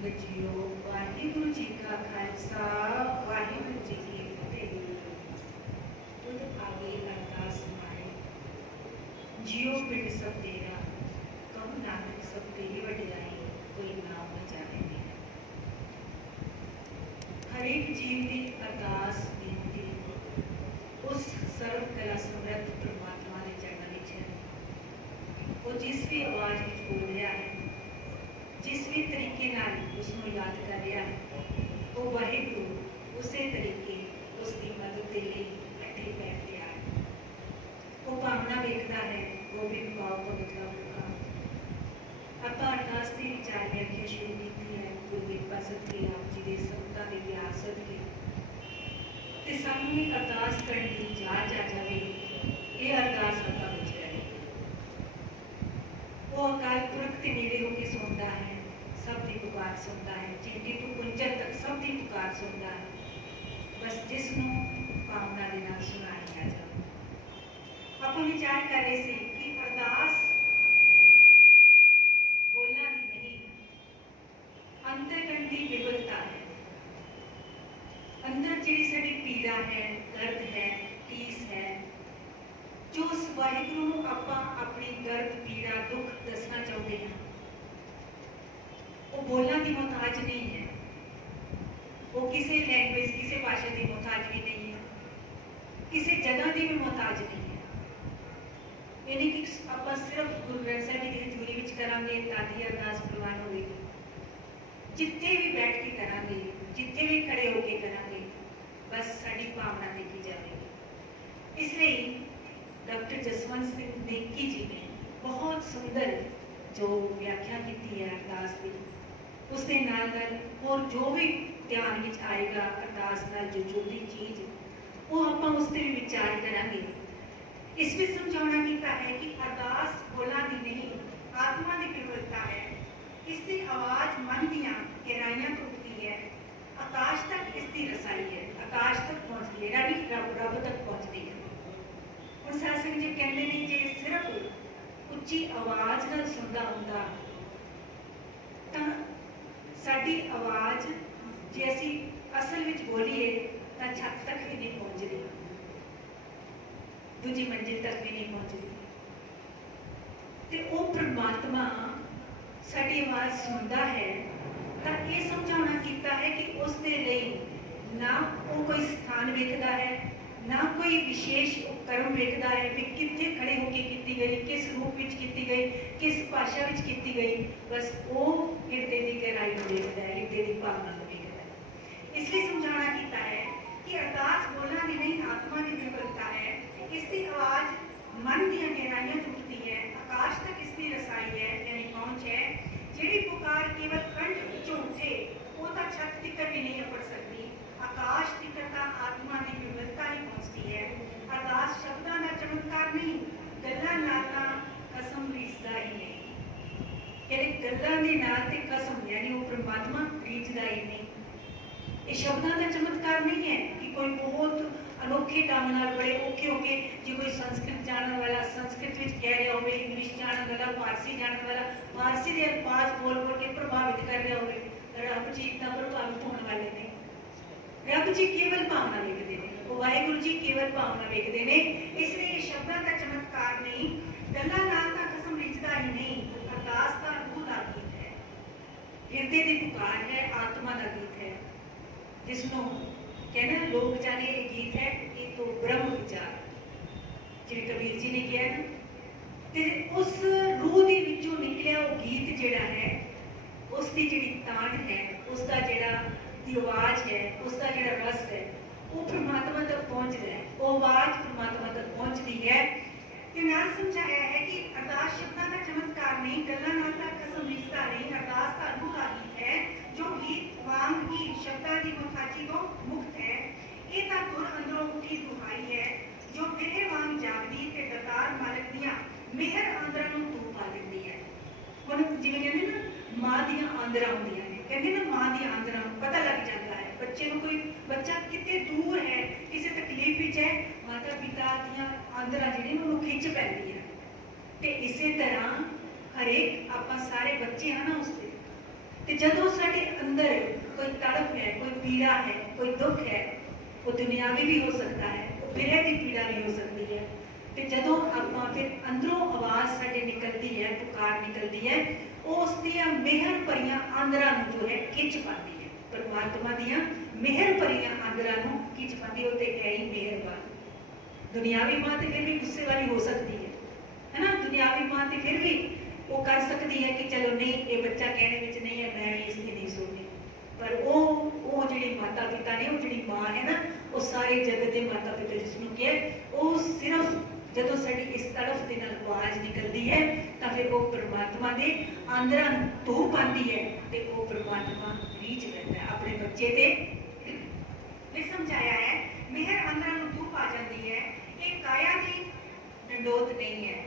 संगत जियो वाहिगुरु जी का खालसा वाहिगुरु जी की फतेह। तुद आगे अरदास माए जियो पिंड सब तेरा कहु नानक सब तेरी वडियाई कोई नाम न जाने मेरा। हरेक जीव की अरदास बेनती उस सर्व कला समृद्ध परमात्मा के चरणों में है। वो जिस भी आवाज़ में बोल रहा है, जिस भी तरीके नाल उसको याद कर रहा है, वो वाहिगुरु उस तरीके उसकी मदद के लिए अड्डे पैर तैयार है। वो भावना वेखता है, वो भी पाओ भगत का भूखा। आप अरदास के विचार व्याख्या शुरू की है गुरु कृपा सदके आप जी के संतां के प्यार सदके ते सानू भी अरदास करने की जाच आ जाए। ये अरदास आपां विच करिए। वो अकाल पुरख के नेड़े होकर सुनता है, सब की पुकार सुनता है, चिंटी तो कुंजर तक सब की पुकार सुनता है। बस जिसनों भावना के नाल सुनाई आ जाए। आप विचार कर रहे थे कि अरदास बोलना दी नहीं, अंतरकंठ की विवलता है। अंदर जी साडी पीड़ा है, दर्द है, टीस है, जो उस वाहिगुरु नूं आपां अपनी दर्द पीड़ा दुख दसना चाहते हैं, वो बोलना की मुहताज नहीं है। वो किसी लैंग्वेज किसी भाषा की मुहताज भी नहीं है, किसी जगह की भी मुहताज नहीं है। यानी कि आप सिर्फ गुरु ग्रंथ साहिब की हजूरी विच करांगे तादी अरदास प्रवान होगी। जिथे भी बैठ के करांगे, जिथे भी खड़े होकर करांगे, बस साडी भावना देखी जाएगी। इसलिए डॉक्टर जसवंत सिंह नेकी जी ने बहुत सुंदर जो व्याख्या की है अरदास की, उसके नाल और जो भी ध्यान में आएगा अरदास नाल जो जुड़ती चीज वो आप उस पर भी विचार करांगे। इस भी समझाना किया है कि अरदास बोलना दी नहीं, आत्मा की विवलता है। इसकी आवाज मन दियां गहराइयां तो उठती है, आकाश तक इसकी रसाई है, आकाश तक पहुंचती है, यानी रब तक पहुंचती है। और सत्संग जी कहते हैं जे सिर्फ उच्ची आवाज नाल सुनदा हुंदा तां साडी आवाज जे असी असल विच बोलीए तां छत तक भी नहीं पहुंचदी, दूजी मंजिल तक भी नहीं पहुंचदी। ते ओ परमात्मा साडी आवाज सुनदा है तां ये समझाना कीता है कि उसके लिए ना वो कोई स्थान वेखदा है, ना कोई विशेष उपकरण वेखदा है कि कितने खड़े होकर की गई, किस रूप में की गई, किस भाषा में की गई। बस वो हिरदे की गहराई को देखता है, हिरदे की भावना को देखता है। इसलिए समझाना किया है कि अरदास बोलना भी नहीं, आत्मा की विवलता है। इसकी आवाज मन दी गहराइयां चुकती है, आकाश तक इसकी रसाई है, यानी पहुंच है। जिहड़ी पुकार केवल कंठ विचों उठे वो तो छत तक भी नहीं पड़ सकती, आकाश तक आत्मा की विवलता ही पहुंचती है। अरदास शब्दों का चमत्कार नहीं, गल्लां नाल कसम रीझदा ही नहीं। यानी गल्लां दे नाल ते कसम यानी वो परमात्मा रीझदा ही नहीं। ये शब्दों का चमत्कार नहीं है कि कोई बहुत अनोखे ढंग नाल बड़े औखे होके जो कोई संस्कृत जानने वाला संस्कृत में कह रहा हो, इंग्लिश जानने वाला फारसी जानने वाला फारसी के अल्फाज बोल बोल के प्रभावित कर रहा हो। रब जी इतना प्रभावित होने वाले ने, रब जी केवल भावना वेखते हैं, वो वाहिगुरु जी केवल भावना वेखते हैं। इसलिए शब्दों का चमत्कार नहीं, गल्लां नाल तां कसम रिझदा ही नहीं। अरदास का रूह का गीत है, हिरदे की पुकार है, आत्मा का गीत है, जिसनों कहना लोग जाने ये गीत है ये तो ब्रह्म विचार जिहड़े कबीर जी ने कहा ना, ते उस रूह के विचों निकलिया वो गीत जिहड़ा है, उसकी जिहड़ी तान है, उसका जिहड़ा दी आवाज है, उसका जिहड़ा रस है, वो परमात्मा तक पहुंचता है, वो आवाज परमात्मा तक पहुंचती है। ते नाल समझाया है कि अरदास शब्दों का चमत्कार नहीं, गल्लां नाल तां कसम रिश्ता नहीं। अरदास का रूह का गीत है, जो गीत वांग ही शब्दों की मुहताजी तो मुक्त है। ये तां गुर अंदरों उठी दुहाई है, जो मेरे वांग जागदी ते दतार मालिक दियां मेहर आंदरां नूं तू पा दिंदी है। हुण जिवें कहंदे ना मां दियां आंदरां हुंदियां ने, कहंदे ना मां दी आंदरां पता लग जाता है बच्चे को, कोई बच्चा कितने दूर है, किसी तकलीफ विच है, माता पिता दियां आंदरां जिहड़ियां उहनूं खिंच पैंदी है। ते इसे तरह हरेक आप सारे बच्चे हैं ना उसके ਤੇ ਜਦੋਂ ਸਾਡੇ ਅੰਦਰ ਕੋਈ ਤੜਪ है, कोई पीड़ा है, कोई दुख है, वो दुनियावी भी हो सकता है, वो बिरह की पीड़ा भी हो सकती है। ਤੇ ਜਦੋਂ ਆਪਾਂ ਫਿਰ ਅੰਦਰੋਂ ਆਵਾਜ਼ ਸਾਡੇ ਨਿਕਲਦੀ ਹੈ, ਪੁਕਾਰ ਨਿਕਲਦੀ ਹੈ, ਉਸ ਦੀਆਂ ਮਿਹਰ ਭਰੀਆਂ ਆਂਦਰਾਂ ਨੂੰ ਜੋ ਹੈ ਖਿੱਚ ਪਾਉਂਦੀ ਹੈ। ਪਰਮਾਤਮਾ ਦੀਆਂ ਮਿਹਰ ਭਰੀਆਂ ਆਂਦਰਾਂ ਨੂੰ ਖਿੱਚ ਪਾਉਂਦੀ, ਉਹ ਤੇ ਹੈ ਹੀ ਮਿਹਰਬਾਨ। ਦੁਨਿਆਵੀ ਮਾਂ ਤੇ ਫਿਰ ਵੀ ਗੁੱਸੇ ਵਾਲੀ ਹੋ ਸਕਦੀ ਹੈ ਨਾ। ਦੁਨਿਆਵੀ ਮਾਂ ਤੇ ਫਿਰ ਵੀ ਉਹ ਕਰ ਸਕਦੀ ਹੈ ਕਿ ਚਲੋ ਨਹੀਂ, ਇਹ ਬੱਚਾ ਕਹਿਣੇ ਵਿੱਚ ਨਹੀਂ ਹੈ, ਮੈਂ ਵੀ ਇਸਦੀ ਨਹੀਂ ਸੁਣਨੀ। ਪਰ ਉਹ ਜਿਹੜੀ ਮਾਤਾ ਪਿਤਾ ਨੇ, ਉਹ ਜਿਹੜੀ ਮਾਂ ਹੈ ਨਾ, ਉਹ ਸਾਰੇ ਜਗਤ ਦੇ ਮਾਤਾ ਪਿਤਾ ਜਿਸਨੂੰ ਕਿ ਉਹ ਸਿਰਫ ਜਦੋਂ ਸਾਡੀ ਇਸ ਤੜਫ ਦੇ ਨਾਲ ਆਵਾਜ਼ ਨਿਕਲਦੀ ਹੈ ਤਾਂ ਫਿਰ ਉਹ ਪਰਮਾਤਮਾ ਦੇ ਆਂਦਰਾਂ ਨੂੰ ਧੂ ਪਾਉਂਦੀ ਹੈ ਤੇ ਉਹ ਪਰਮਾਤਮਾ ਰੀਝ ਲੈਂਦਾ ਆਪਣੇ ਬੱਚੇ ਤੇ। ਇਹ ਸਮਝਾਇਆ ਹੈ ਮਿਹਰ ਆਂਦਰਾਂ ਨੂੰ ਧੂ ਪਾ ਜਾਂਦੀ ਹੈ। ਇਹ ਕਾਇਆ ਦੀ ਡੰਡੋਤ ਨਹੀਂ ਹੈ।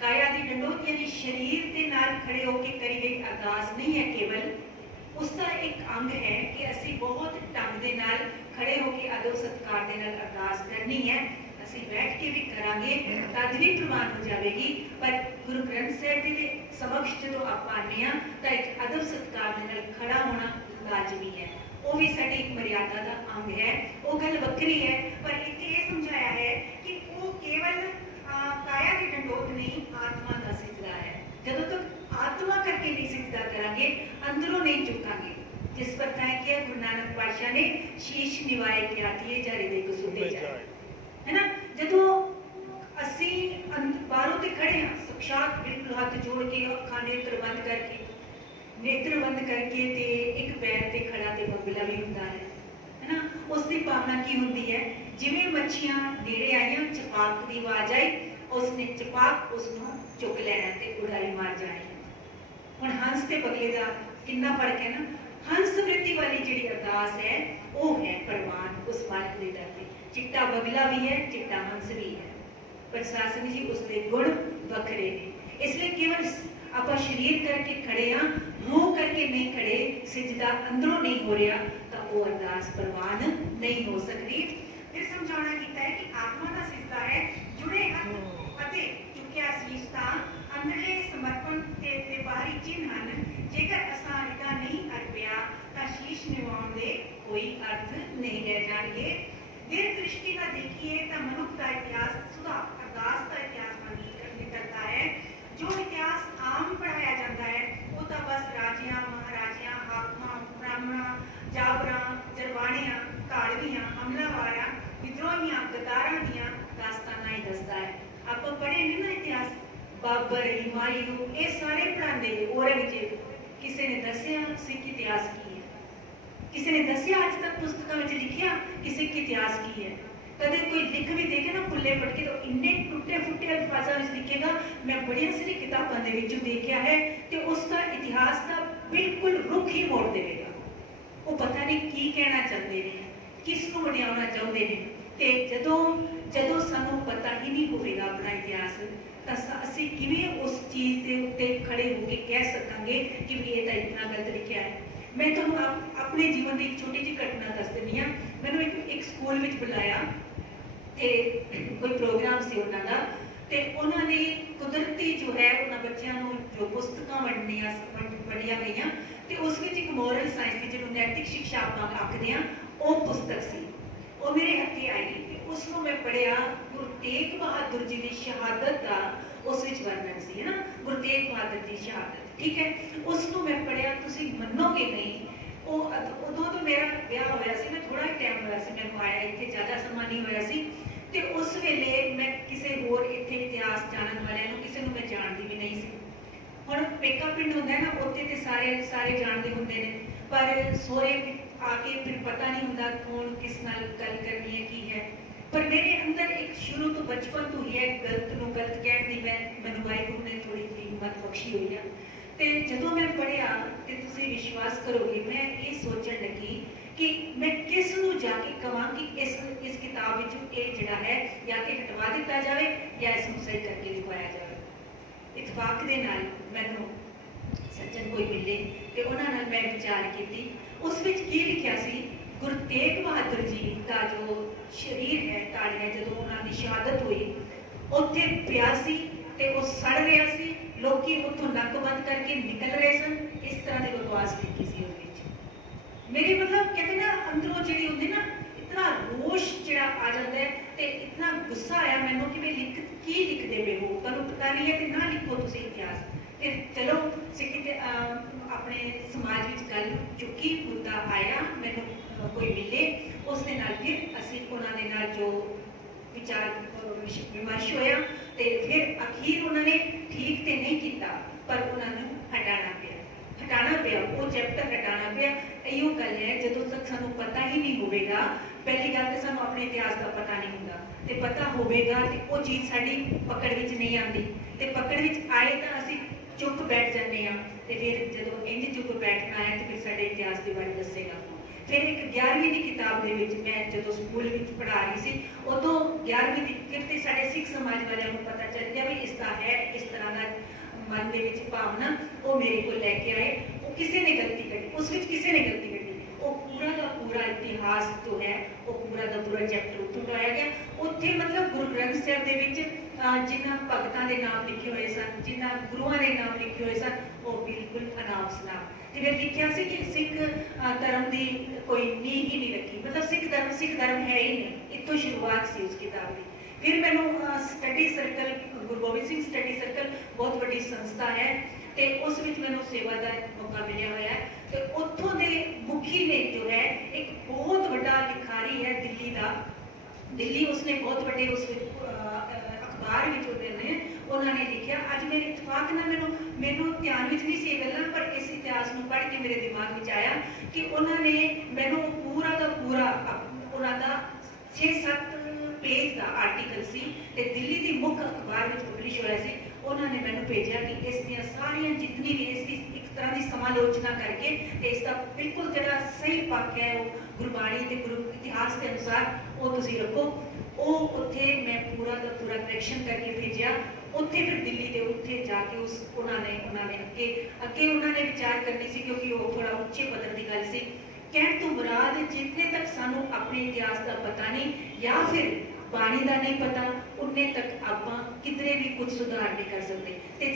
ਕਾਇਆ ਦੀ ਡੰਡੋਤ ਯਾਨੀ ਸਰੀਰ ਦੇ ਨਾਲ ਖੜੇ ਹੋ ਕੇ ਕਰੀ ਗਈ ਅਰਦਾਸ ਨਹੀਂ ਹੈ ਕੇਵਲ, ਉਸਦਾ ਇੱਕ ਅੰਗ ਹੈ ਕਿ ਅਸੀਂ ਬਹੁਤ ਢੰਗ ਦੇ ਨਾਲ ਖੜੇ ਹੋ ਕੇ ਅਦਬ ਸਤਿਕਾਰ ਦੇ ਨਾਲ ਅਰਦਾਸ ਕਰਨੀ ਹੈ। ਅਸੀਂ ਬੈਠ ਕੇ ਵੀ ਕਰਾਂਗੇ ਤਦ ਵੀ ਪ੍ਰਵਾਨ ਹੋ ਜਾਵੇਗੀ, ਪਰ ਗੁਰੂ ਗ੍ਰੰਥ ਸਾਹਿਬ ਜੀ ਦੇ ਸਮਕਸ਼ ਜਦੋਂ ਆਪਾਂ ਆਉਂਦੇ ਹਾਂ ਤਾਂ ਇੱਕ ਅਦਬ ਸਤਿਕਾਰ ਦੇ ਨਾਲ ਖੜਾ ਹੋਣਾ ਲਾਜ਼ਮੀ ਹੈ। ਉਹ ਵੀ ਸਾਡੀ ਇੱਕ ਮਰਿਆਦਾ ਦਾ ਅੰਗ ਹੈ, ਉਹ ਗੱਲ ਵੱਖਰੀ ਹੈ। ਪਰ ਇੱਥੇ ਇਹ ਸਮਝਾਇਆ ਹੈ ਕਿ ਉਹ ਕੇਵਲ ਕਾਇਆ ਦੀ ਡੰਡੋਤ ਨਹੀਂ, ਆਤਮਾ ਦਾ ਸਿਜਦਾ ਹੈ। ਜਦੋਂ ਤੱਕ ਆਤਮਾ ਕਰਕੇ ਨਹੀਂ ਸਿਜਦਾ ਕਰਾਂਗੇ, ਅੰਦਰੋਂ ਨਹੀਂ ਝੁਕਾਂਗੇ। ਜਿਸ ਪਰ ਤਾਂ ਕਿ ਗੁਰੂ ਨਾਨਕ ਪਾਤਸ਼ਾਹ ਨੇ ਸ਼ੀਸ਼ ਨਿਵਾਏ ਕਿਹਾ ਥੀ ਜਾਰੇ ਦੇ ਕਸੂਦੇ ਜਾਏ, है ना। जो असी बारों ते खड़े हाँ, साक्षात बिल्कुल हाथ जोड़ के, अखा नेत्र बंद करके ते एक पैर ते खड़ा ते बगला भी हुंदा है ना। उसकी भावना की हुंदी है, जिवें मच्छियां नेड़े आईयां, चपाक की आवाज आई, उसने चपाक उसनूं चुक लेना ते उड़ाई मार जानी। हुण हंस ते बगले दा कितना फर्क है ना। हंस वृत्ति वाली जिहड़ी अरदास है वो है प्रवान उस मालिक दे दर ते। चिट्टा बगला भी है, चिट्टा हंस भी है, पर शासन जी उसके गुण वखरे ने। इसलिए केवल आप शरीर करके खड़े हाँ, रूह करके नहीं खड़े, सिजदा अंदरों नहीं हो रहा, तो वो अरदास प्रवान नहीं हो सकती। फिर समझाना कीता है कि आत्मा का सिजदा है जुड़े हथ अते चुकिया शीश तां अंदरले समर्पण ते बाहरी चिन्ह हन। जेकर असां इदा नहीं अरपिया तां शीश निवाउण दे कोई अर्थ नहीं रह जाणगे। दीर्घ दृष्टि का देखिए तो मनुष्य का इतिहास सुधा अरदास का इतिहास निकलता है। जो इतिहास आम पढ़ाया जाता है वो तो बस राजियां, महाराजियां, हाकमां, ब्राह्मणा, जाबरा, जरवाणियां, काड़वियां, हमलावारा, विद्रोहियां, गद्दारां दियां दास्ताना ही दसदा है। आप पढ़े नहीं ना इतिहास, बाबर, हुमायूं, ये सारे पढ़ाते हैं। औरंगजेब, किसी ने दसिया सिख इतिहास की है, किसी ने दसिया आज तक पुस्तकों में लिखिया कि सिख इतिहास की है। कदे कोई लिख भी देखे ना खुले पढ़ के तो इन्ने टुटे फुटे अल्फाजा में लिखेगा, मैं बड़िया सारी किताबों के विचों देखा है, तो उसका इतिहास का बिल्कुल रुख ही मोड़ देगा। वो पता नहीं की कहना चाहते हैं, किसको वड्याउणा चाहते हैं। तो जदों सानू पता ही नहीं होगा अपना इतिहास, तो असीं किवें उस चीज़ के उत्ते खड़े होकर कह सकांगे कि भी ये तो इतना गलत लिखा है। मैं तो अपने जीवन की एक छोटी जी घटना दस दिनी हाँ। मैंने एक स्कूल में बुलाया, तो कोई प्रोग्राम से उन्होंने, तो उन्होंने कुदरती जो है उन्होंने बच्चों को जो पुस्तक वंडिया गई, तो उस एक मॉरल साइंस की जिन्होंने नैतिक शिक्षा आप आखते हैं, वो पुस्तक सी, वो मेरे हथे आई। उसको मैं पढ़िया, गुरु तेग बहादुर जी की शहादत का उस वर्णन से, है ना, गुरु तेग बहादुर की शहादत, ठीक है। उसको मैं पढ़िया, तुसीं मनोगे नहीं, वो उदों तो मेरा ब्याह होया सी, मैं थोड़ा टाइम होया सी, मैं आया इत्थे ज़्यादा समा नहीं होया सी। तो उस वेले मैं किसी होर इत्थे इतिहास जानन वालियां नूं किसी नूं मैं जानती भी नहीं सी। हुण पेका पिंड हुंदा है ना, उत्थे ते सारे जानते हुंदे ने, पर सोहरे आके फिर पता नहीं हुंदा कौन किस नाल गल करनी है की है। पर मेरे अंदर एक शुरू तो बचपन तो ही है गलत नूं गलत कहण दी मैनूं वाहिगुरू ने थोड़ी जी हिम्मत बख्शी हुई है। तो जदों मैं पढ़िया तो तुसीं विश्वास करोगे, मैं ये सोचण लगी कि मैं किस नूं जाके कहां कि इस किताब विचों ये जिहड़ा है या कि हटवा दिता जाए या इसनूं सही करके लिखवाया जाए। इतफाक दे नाल मैनूं सज्जन कोई मिले तो उन्हां नाल मैं विचार कीती। उस विच की लिखिया सी, गुरु तेग बहादुर जी का जो शरीर है ताड़ है, जो उन्होंने शहादत हुई उत्थे पिया सी ते वो सड़ रहा सी, ਲੋਕੀ ਉੱਥੋਂ ਨੱਕ ਬੰਦ ਕਰਕੇ ਨਿਕਲ ਰਹੇ ਸਨ। ਇਸ ਤਰ੍ਹਾਂ ਦੀ ਬਕਵਾਸ ਲਿਖੀ ਸੀ ਉਹਦੇ ਵਿੱਚ। मेरे मतलब कहते ना अंदरों जी होंगी ना इतना रोष जरा आ जाता है तो इतना गुस्सा आया मैनू कि मैं लिखते पे हो तुहानू पता नहीं है तो ना लिखो तुम इतिहास। फिर चलो सिक्खी अपने समाज में गल चुकी मुद्दा आया मैनू कोई मिले उस दे नाल फिर असीं उन्हां दे नाल जो विचार विमर्श होया तो फिर अखीर उन्होंने ठीक तो नहीं किया पर उन्होंने हटाना पिया वो चैप्टर हटाना पिया। इहो गल है जदों तक सानू पता ही नहीं होगा पहली गल तो सानू अपने इतिहास का पता नहीं होंदा ते पता होगा तो वो चीज़ साडी पकड़ विच नहीं आती ते पकड़ विच आए तो असीं चुप बैठ जाते हैं तो फिर जदों इंज चुप बैठना है तो फिर साडे इतिहास के बारे दसेगा। फिर एक 11वीं की किताब के विच मैं जदों स्कूल में पढ़ा रही सी उदों 11वीं की फिर तो साडे सिख समाज वालियां नूं पता चल गया भी इसका है इस तरह का मन के विच भावना वो मेरे को लैके आए वो किसी ने गलती करी उस विच किसी ने गलती करी वो पूरा का पूरा इतिहास जो है वो पूरा का पूरा चैप्टर उत्थों लाया गया। उत्थे मतलब गुरु ग्रंथ साहिब दे विच जिन्हां भगतां दे नाम लिखे हुए सन जिन्हां गुरुआं दे नाम लिखे हुए सन वो बिल्कुल अनाप शनाप ते फिर लिखिया सी कि सिख धर्म की कोई नींह ही नहीं रखी मतलब सिख धर्म है ही नहीं। इत्थों शुरुआत सी उस किताब की। फिर मैनू study circle Guru Gobind Singh study circle बहुत बड़ी संस्था है तो उस विच मैनू सेवा का मौका मिलिया हुआ है तो उत्थों के मुखी ने जो है एक बहुत बड़ा लिखारी है दिल्ली का दिल्ली उसने बहुत बड़े उस अखबार में होते हैं उन्होंने लिखा अज मेरे इतफाक ना मैनू ध्यान में नहीं सी गल्लां पर इस इतिहास में पढ़ के मेरे दिमाग में आया कि उन्होंने मैनू पूरा का पूरा उन्होंने 6-7 पेज का आर्टिकल सी ते दिल्ली की मुख्य अखबार में पब्लिश होया सी उन्होंने मैंने भेजा कि इस दियां सारियां जितनी भी इसकी एक तरह की समालोचना करके ते इसका बिल्कुल जरा सही पक्ष है वो गुरबाणी के गुरु इतिहास के अनुसार वो तुसीं रखो। वो उत्थे मैं पूरा का पूरा करेक्शन करके भेजा उत्थे फिर दिल्ली के उत्थे जाके उस उन्होंने अगे अगे उन्होंने विचार करनी सी क्योंकि वो थोड़ा उच्चे पद्धर की गल सी कहण तो मुराद जितने तक सानू अपने इतिहास का पता नहीं या फिर बाणी का नहीं पता उन्ने तक आप किधरे भी कुछ सुधार नहीं कर सकते। ते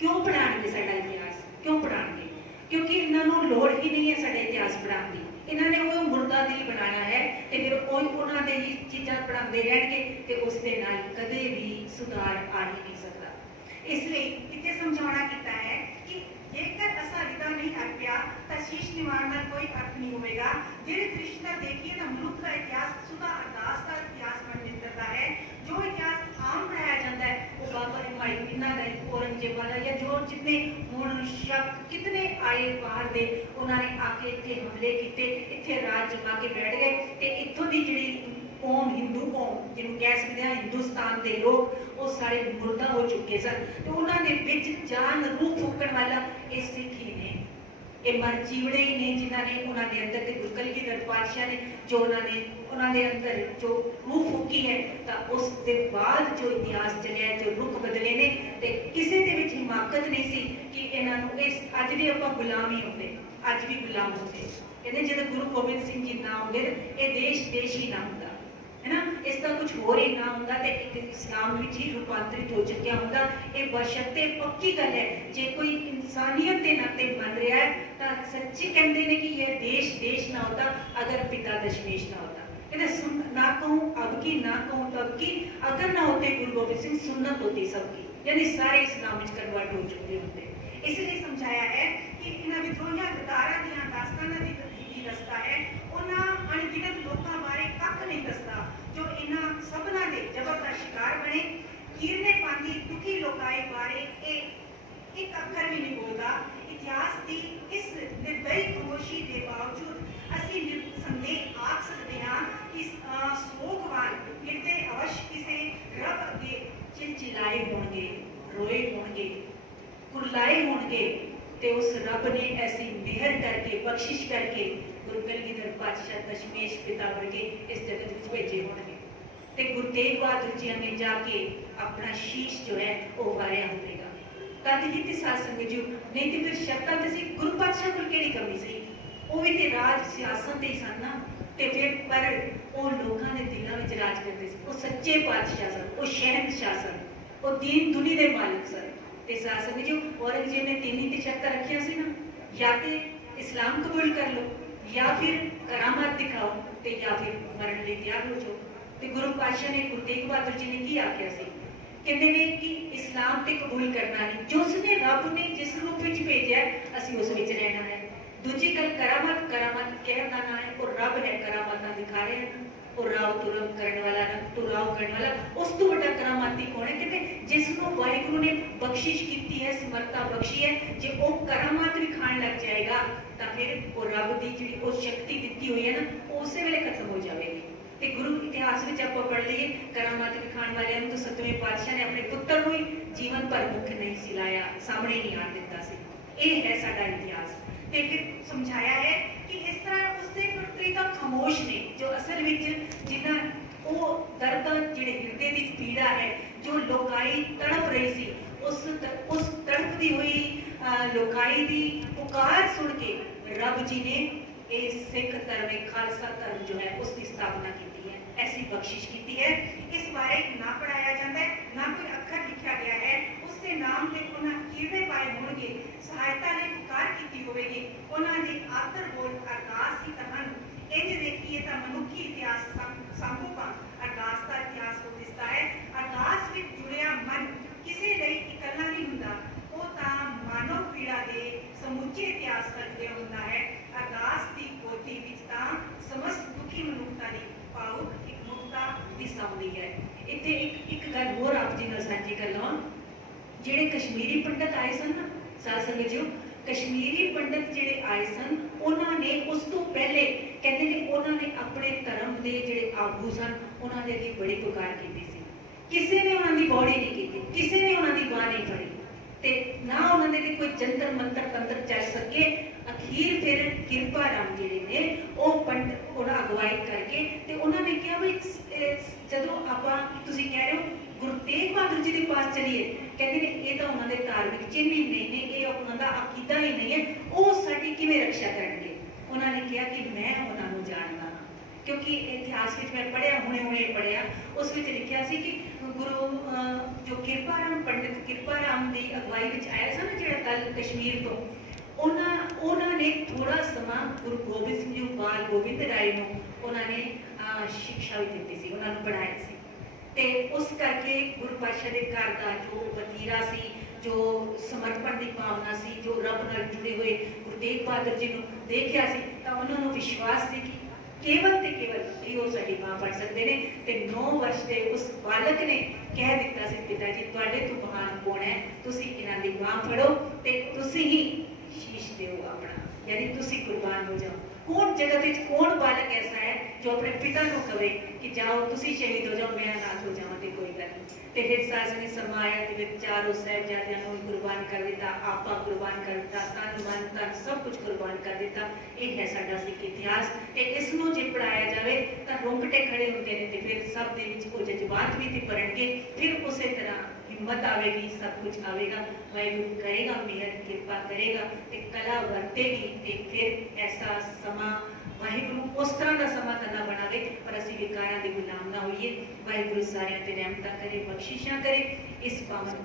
क्यों पढ़ाएंगे साडा इतिहास क्यों पढ़ाएंगे क्योंकि इन्होंने लोड़ ही नहीं है साडा इतिहास पढ़ाने की। इन्होंने वो मुर्दा दिल बनाना है तो फिर उन्होंने ही चीज़ां पढ़ाते रहेंगे तो उस दे नाल कदे भी सुधार आ ही नहीं सकता। इसलिए इत्थे समझाना किया है कि जेकर असा रिदा नहीं अर्पिया तो शीश निवाण का कोई अर्थ नहीं होगा। जिहड़े दृष्टि नाल देखिए ना मनुख का इतिहास सुधा अरदास का इतिहास बन निकलता है। जो इतिहास आम पढ़ाया जाता है वो बाबर हुमायूं इन्हां दा औरंगजेबा दा या जो जितने हुण शक कितने आए बाहर दे उन्होंने आके इत्थे हमले किए इत्थे राज जमा के बैठ गए तो इत्थों की जिहड़ी कौम हिंदू कौम जिन्होंने कह सकते हैं हिंदुस्तान के लोग वो सारे मुर्दा हो चुके सन तो उन्होंने बिच जान रूह फूकण वाला ये सिख ही ने ये मर जीवड़े ही ने जिन्होंने उन्होंने अंदर गुरु कलगीधर पातशाह ने जो उन्होंने अंदर जो रूह फूकी है तो उसके बाद जो इतिहास चलिया जो रुख बदले ने तो किसी के विच हिमाकत नहीं सी कि इन्होंने इस अज भी आप गुलाम ही होंगे अज भी गुलाम होंगे कहते जो गुरु गोबिंद सिंह जी ना होंगे ये देश ही ना होंगे है ना इसका कुछ होर ही ना होंदा ते एक इस्लाम में ही रूपांतरित हो चुका होंदा। ये बशर्ते पक्की गल है जे कोई इंसानियत के नाते बन रहा है तो सच्ची कहते हैं कि यह देश ना होता अगर पिता दशमेश ना होता। कहते ना कहूँ अब की ना कहूँ तब की अगर ना होते गुरु गोबिंद सिंह सुन्नत होती सबकी यानी सारे इस्लाम में कन्वर्ट हो चुके होते। इसलिए समझाया है कि इन्हां विद्रोहियां गद्दारां दीयां दास्तानां दी दसदा है उन्हां अणगिनत लोकां बारे कख नहीं दसदा जो इन्हां सबना दे जबर दा शिकार बने कीरने पांदी दुखी लोकाई बारे एक अखर भी नहीं बोलता। इतिहास की इस निर्दयी खामोशी के बावजूद असी निसंदेह आख सकते हैं कि सोगवान हिरदे अवश्य किसी रब अगे चिलचिलाए होंगे रोए होंगे कुरलाए होंगे तो उस रब ने ऐसी मेहर करके बख्शिश करके गुरु कलगीधर पातशाह दशमेश पिता वर्गे इस जगत में भेजे होंगे तो गुरु तेग बहादुर जी ने जाके अपना शीश जो है वो वारिया होगा तद ही तो साध संगत जी नहीं तो फिर शर्तां तो सी गुरु पातशाह को केड़ी कमी सी वो भी तो राज सियासत ही सन ना तो फिर पर वो लोगों के दिलों में राज करते वो सच्चे पातशाह सन वो शहनशाह सन वो दीन दुनी के मालिक सन ਤੇ ਸਾਧ ਸੰਗਤ ਜੀ औरंगजेब ने 3 ही शर्तां रखियां सी ना, या तो इस्लाम कबूल कर लो, या फिर करामात दिखाओ, ते या फिर मरण ਲਈ ਤਿਆਰ ਹੋ ਜਾਓ। ਤੇ ਗੁਰੂ ਪਾਤਸ਼ਾਹ ਨੇ ਗੁਰੂ ਤੇਗ ਬਹਾਦਰ ਜੀ ਨੇ ਕੀ ਆਖਿਆ ਸੀ? ਕਹਿੰਦੇ ਨੇ ਕਿ ਇਸਲਾਮ ਤੇ ਕਬੂਲ ਕਰਨਾ ਨਹੀਂ, ਜੋ ਉਸਨੇ ਰੱਬ ਨੇ ਜਿਸ ਰੂਪ ਵਿੱਚ ਭੇਜਿਆ ਅਸੀਂ ਉਸ ਵਿੱਚ ਰਹਿਣਾ ਹੈ। ਦੂਜੀ ਗੱਲ करामत, करामत कहना ना है, और रब है करामातां दिखा रहे हैं, और राव तुरम करने वाला तो राव करने वाला उस तो बड़ा करामाती कौन है? कहते जिसको वाहिगुरु ने बख्शिश की है, समर्था बख्शी है, जे वो करामात भी खान लग जाएगा तो फिर वो रब की जी वो शक्ति दी हुई है ना, वो उस वेले खत्म हो जाएगी। ਤੇ ਗੁਰੂ ਇਤਿਹਾਸ ਵਿੱਚ ਆਪਾਂ ਪੜ੍ਹ ਲਈਏ ਕਰਾਮਾਤ ਵਿਖਾਣ ਵਾਲਿਆਂ ਨੂੰ ਤਾਂ ਸਤਵੇਂ ਪਾਤਸ਼ਾਹ ਨੇ ਆਪਣੇ ਪੁੱਤਰ ਨੂੰ ਹੀ ਜੀਵਨ ਭਰ ਮੁੱਖ ਨਹੀਂ ਸਿਲਾਇਆ, ਸਾਹਮਣੇ ਨਹੀਂ ਆਣ ਦਿੱਤਾ ਸੀ। ਇਹ ਹੈ ਸਾਡਾ ਇਤਿਹਾਸ। ਤੇ ਫਿਰ ਸਮਝਾਇਆ ਹੈ ਕਿ ਇਸ ਤਰ੍ਹਾਂ ਉਸਦੇ ਪੁੱਤਰੀ ਤਾਂ ਖਾਮੋਸ਼ ਨੇ, ਜੋ ਅਸਲ ਵਿੱਚ ਜਿਨ੍ਹਾਂ ਉਹ ਦਰਦ ਜਿਹੜੇ ਹਿਰਦੇ ਦੀ ਪੀੜਾ ਹੈ, ਜੋ ਲੋਕਾਈ ਤੜਪ ਰਹੀ ਸੀ, ਉਸ ਤੜਪਦੀ ਹੋਈ ਲੋਕਾਈ ਦੀ ਪੁਕਾਰ ਸੁਣ ਕੇ ਰੱਬ ਜੀ ਨੇ ਇਹ ਸਿੱਖ ਧਰਮ, ਖਾਲਸਾ ਧਰਮ ਜੋ ਹੈ ਉਸ ਦੀ ਸਥਾਪਨਾ ਕੀਤੀ ਹੈ, ਐਸੀ ਬਖਸ਼ਿਸ਼ ਕੀਤੀ ਹੈ। ਇਸ ਬਾਰੇ ਨਾ ਪੜਾਇਆ ਜਾਂਦਾ ਹੈ, ਨਾ ਕੋਈ ਅੱਖਰ ਲਿਖਿਆ ਗਿਆ ਹੈ। ਉਸਦੇ ਨਾਮ ਤੇ ਉਹਨਾਂ ਕਿਵੇਂ ਪਾਏ ਹੋਣਗੇ, ਸਹਾਇਤਾ ਲਈ ਪੁਕਾਰ ਕੀਤੀ ਹੋਵੇਗੀ, ਉਹਨਾਂ ਦੇ ਆਦਰ ਬੋਲ ਅਰਦਾਸ ਹੀ ਤਹਨ। ਇੰਜ ਦੇਖੀਏ ਤਾਂ ਮਨੁੱਖੀ ਇਤਿਹਾਸ ਸਾਂਭੂਗਾ, ਅਰਦਾਸ ਦਾ ਇਤਿਹਾਸ ਹੋ ਦਿਸਦਾ ਹੈ। ਅਰਦਾਸ ਵਿੱਚ ਜੁੜਿਆ ਮਨ ਕਿਸੇ ਲਈ ਇਕੱਲਾ ਨਹੀਂ ਹੁੰਦਾ, ਉਹ ਤਾਂ ਮਾਨਵ ਪੀੜਾ ਦੇ ਸਮੁੱਚੇ ਇਤਿਹਾਸ ਨਾਲ ਜੁੜਿਆ ਹੁੰਦਾ ਹੈ। ਅਰਦਾਸ ਦੀ ਗੋਦੀ ਵਿੱਚ ਤਾਂ ਸਮਸਤ ਦੁਖੀ ਮਨੁੱਖਤਾ ਦੀ ਭਾਵੁਕ ਇੱਕ ਮੁਕਤਾ ਦਿਸਾਉਂਦੀ ਹੈ। ਇੱਥੇ ਇੱਕ ਗੱਲ ਹੋਰ ਆਪ ਜੀ ਨਾਲ ਸਾਂਝੀ ਕਰ ਲਵਾਂ। ਜਿਹੜੇ ਕਸ਼ਮੀਰੀ ਪੰਡਤ ਆਏ ਸਨ ਨਾ ਸਾਧ ਸੰਗਤ ਜੀ, ਕਸ਼ਮੀਰੀ ਪੰਡਤ ਜਿਹੜੇ ਆਏ ਸਨ, ਉਹਨਾਂ ਨੇ ਉਸ ਤੋਂ ਪਹਿਲੇ ਕਹਿੰਦੇ ਨੇ ਉਹਨਾਂ ਨੇ ਆਪਣੇ ਧਰਮ ਦੇ ਜਿਹੜੇ ਆਗੂ ਸਨ ਉਹਨਾਂ ਦੇ ਅੱਗੇ ਬੜੀ ਪੁਕਾਰ ਕੀਤੀ ਸੀ। ਕਿਸੇ ਨੇ ਉਹਨਾਂ ਦੀ ਗੌੜੀ ਨਹੀਂ ਕੀਤੀ, ਕਿਸੇ ਨੇ ਉਹਨਾਂ ਦੀ ਬਾਂਹ ਨਹੀਂ ਫੜੀ, ਤੇ ਨਾ ਉਹਨਾਂ ਦੇ ਕੋਈ ਜੰਤਰ ਮੰਤਰ ਤੰਤਰ ਚੱਲ ਸਕੇ। ਅਖੀਰ ਫਿਰ ਕਿਰਪਾ ਰਾਮ ਜਿਹੜੇ ਨੇ ਉਹ ਪੰਡਤ ਉਹਨਾਂ ਅਗਵਾਈ ਕਰਕੇ ਤੇ ਉਹਨਾਂ ਨੇ ਕਿਹਾ ਵੀ ਜਦੋਂ ਆਪਾਂ ਤੁਸੀਂ ਕਹਿ ਰਹੇ ਹੋ ਗੁਰੂ ਤੇਗ ਬਹਾਦਰ ਜੀ ਦੇ ਪਾਸ ਚਲੀਏ, ਕਹਿੰਦੇ ਨੇ ਇਹ ਤਾਂ ਉਹਨਾਂ ਦੇ ਧਾਰਮਿਕ ਚਿੰਨ੍ਹ ਹੀ ਨਹੀਂ ਨੇ, ਇਹ ਉਹਨਾਂ ਦਾ ਅਕੀਦਾ ਹੀ ਨਹੀਂ ਹੈ, ਉਹ ਸਾਡੀ ਕਿਵੇਂ ਰੱਖਿਆ ਕਰਨਗੇ? ਉਹਨਾਂ ਨੇ ਕਿਹਾ ਕਿ ਮੈਂ ਉਹਨਾਂ ਨੂੰ ਜਾਣਦਾ ਹਾਂ, ਕਿਉਂਕਿ ਇਤਿਹਾਸ ਵਿੱਚ ਮੈਂ ਪੜ੍ਹਿਆ, ਹੁਣੇ ਪੜ੍ਹਿਆ, ਉਸ ਵਿੱਚ ਲਿਖਿਆ ਸੀ ਕਿ ਗੁਰੂ ਜੋ ਕਿਰਪਾ ਰਾਮ ਪੰਡਿਤ ਕਿਰਪਾ ਰਾਮ ਦੀ ਅਗਵਾਈ ਵਿੱਚ ਆਇਆ ਸੀ ਨਾ ਜਿਹੜਾ ਦਲ ਕਸ਼ਮੀਰ ਤੋਂ, ਉਹਨਾਂ ਨੇ ਥੋੜਾ ਸਮਾਂ ਗੁਰੂ ਗੋਬਿੰਦ ਸਿੰਘ ਜੀ ਬਾਲ ਗੋਬਿੰਦ ਰਾਏ ਨੂੰ ਉਹਨਾਂ ਨੇ ਸਿੱਖਿਆ ਵੀ ਦਿੱਤੀ ਸੀ, ਉਹਨਾਂ ਨੂੰ ਪੜ੍ਹਾਇਆ ਸੀ। ਤੇ ਉਸ ਕਰਕੇ ਗੁਰੂ ਪਾਤਸ਼ਾਹ ਦੇ ਘਰ ਦਾ ਜੋ ਵਤੀਰਾ ਸੀ, ਜੋ ਸਮਰਪਣ ਦੀ ਭਾਵਨਾ ਸੀ, ਜੋ ਰੱਬ ਨਾਲ ਜੁੜੇ ਹੋਏ ਗੁਰੂ ਤੇਗ ਬਹਾਦਰ ਜੀ ਨੂੰ ਦੇਖਿਆ ਸੀ, ਤਾਂ ਉਹਨਾਂ ਨੂੰ ਵਿਸ਼ਵਾਸ ਸੀ ਕਿ ਕੇਵਲ ਤੇ ਕੇਵਲ ਇਹੋ ਸਾਡੀ ਮਾਂ ਪੜ ਸਕਦੇ ਨੇ। ਤੇ 9 ਵਰਸ਼ ਦੇ ਉਸ ਬਾਲਕ ਨੇ ਕਹਿ ਦਿੱਤਾ ਸੀ, ਪਿਤਾ ਜੀ ਤੁਹਾਡੇ ਤੋਂ ਮਹਾਨ ਕੌਣ ਹੈ, ਤੁਸੀਂ ਇਹਨਾਂ ਦੀ ਬਾਂਹ ਫੜੋ ਤੇ ਤੁਸੀਂ ਹੀ ਸ਼ੀਸ਼ ਦਿਓ ਆਪਣਾ, ਯਾਨੀ ਤੁਸੀਂ ਕੁਰਬਾਨ ਹੋ ਜਾਓ। ਕੌਣ ਜਗਤ ਵਿੱਚ ਕੌਣ ਬਾਲਕ ਐਸਾ ਹੈ ਜੋ ਆਪਣੇ ਪਿਤਾ ਨੂੰ ਕਵੇ ਕਿ ਜਾਓ ਤੁਸੀਂ ਸ਼ਹੀਦ ਹੋ ਜਾਓ, ਮੈਂ ਅਨਾਥ ਹੋ ਜਾਵਾਂ ਤੇ ਕੋਈ ਗੱਲ ਨਹੀਂ। ਤੇ ਫਿਰ ਸਾਸ ਨੇ ਸਮਾਇਆ ਦੇ ਵਿੱਚ ਚਾਰੋਂ ਸਾਹਿਬਜ਼ਾਦਿਆਂ ਨੂੰ ਕੁਰਬਾਨ ਕਰ ਦਿੱਤਾ, ਆਪਾ ਕੁਰਬਾਨ ਕਰ ਦਿੱਤਾ, ਤਨ ਮਨ ਧਨ ਸਭ ਕੁਝ ਕੁਰਬਾਨ ਕਰ ਦਿੱਤਾ। ਇਹ ਹੈ ਸਾਡਾ ਸਿੱਖ ਇਤਿਹਾਸ। ਤੇ ਇਸ ਨੂੰ ਜੇ ਪੜਾਇਆ ਜਾਵੇ ਤਾਂ ਰੋਂਗਟੇ ਖੜੇ ਹੁੰਦੇ ਨੇ, ਤੇ ਫਿਰ ਸਭ ਦੇ ਵਿੱਚ ਉਹ ਜਜ਼ਬਾਤ ਵੀ ਤੇ ਭਰਨਗੇ, ਫਿਰ ਉਸੇ ਤਰ੍ਹਾਂ ਹਿੰਮਤ ਆਵੇਗੀ, ਸਭ ਕੁਝ ਆਵੇਗਾ। ਵਾਹਿਗੁਰੂ ਕਰੇਗਾ ਮਿਹਰ, ਕਿਰਪਾ ਕਰੇਗਾ ਤੇ ਕਲਾ ਵਰਤੇਗੀ, ਤੇ ਫਿਰ ਐਸਾ ਸਮਾਂ ਵਾਹਿਗੁਰੂ ਉਸ ਤਰ੍ਹਾਂ ਦਾ ਸਮਾਂ ਕਰਨਾ ਬਣਾਵੇ, ਪਰ ਅਸੀਂ ਵਿਕਾਰਾਂ ਦੇ ਗੁਲਾਮ ਨਾ ਹੋਈਏ। ਵਾਹਿਗੁਰੂ ਸਾਰਿਆਂ ਤੇ ਰਹਿਮਤਾਂ ਕਰੇ, ਬਖਸ਼ਿਸ਼ਾਂ ਕਰੇ। ਇਸ ਪਾਵਨ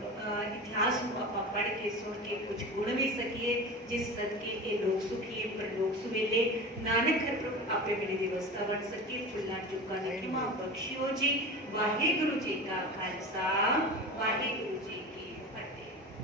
ਇਤਿਹਾਸ ਨੂੰ ਆਪਾਂ ਪੜ੍ਹ ਕੇ ਸੁਣ ਕੇ ਕੁਝ ਗੁਣ ਵੀ ਸਕੀਏ, ਜਿਸ ਸਦਕੇ ਇਹ ਲੋਕ ਸੁਖੀਏ ਪਰਲੋਕ ਸੁਵੇਲੇ। ਨਾਨਕ ਹਰ ਪ੍ਰਭੂ ਆਪੇ ਮਿਲੀ ਦੀ ਵਸਤਾ ਬਣ ਸਕੇ। ਫੁੱਲਾਂ ਚੁੱਕਾਂ ਦੀ ਖਿਮਾ ਬਖਸ਼ਿਓ ਜੀ। ਵਾਹਿਗੁਰੂ ਜੀ ਕਾ ਖਾਲਸਾ, ਵਾਹਿਗੁਰੂ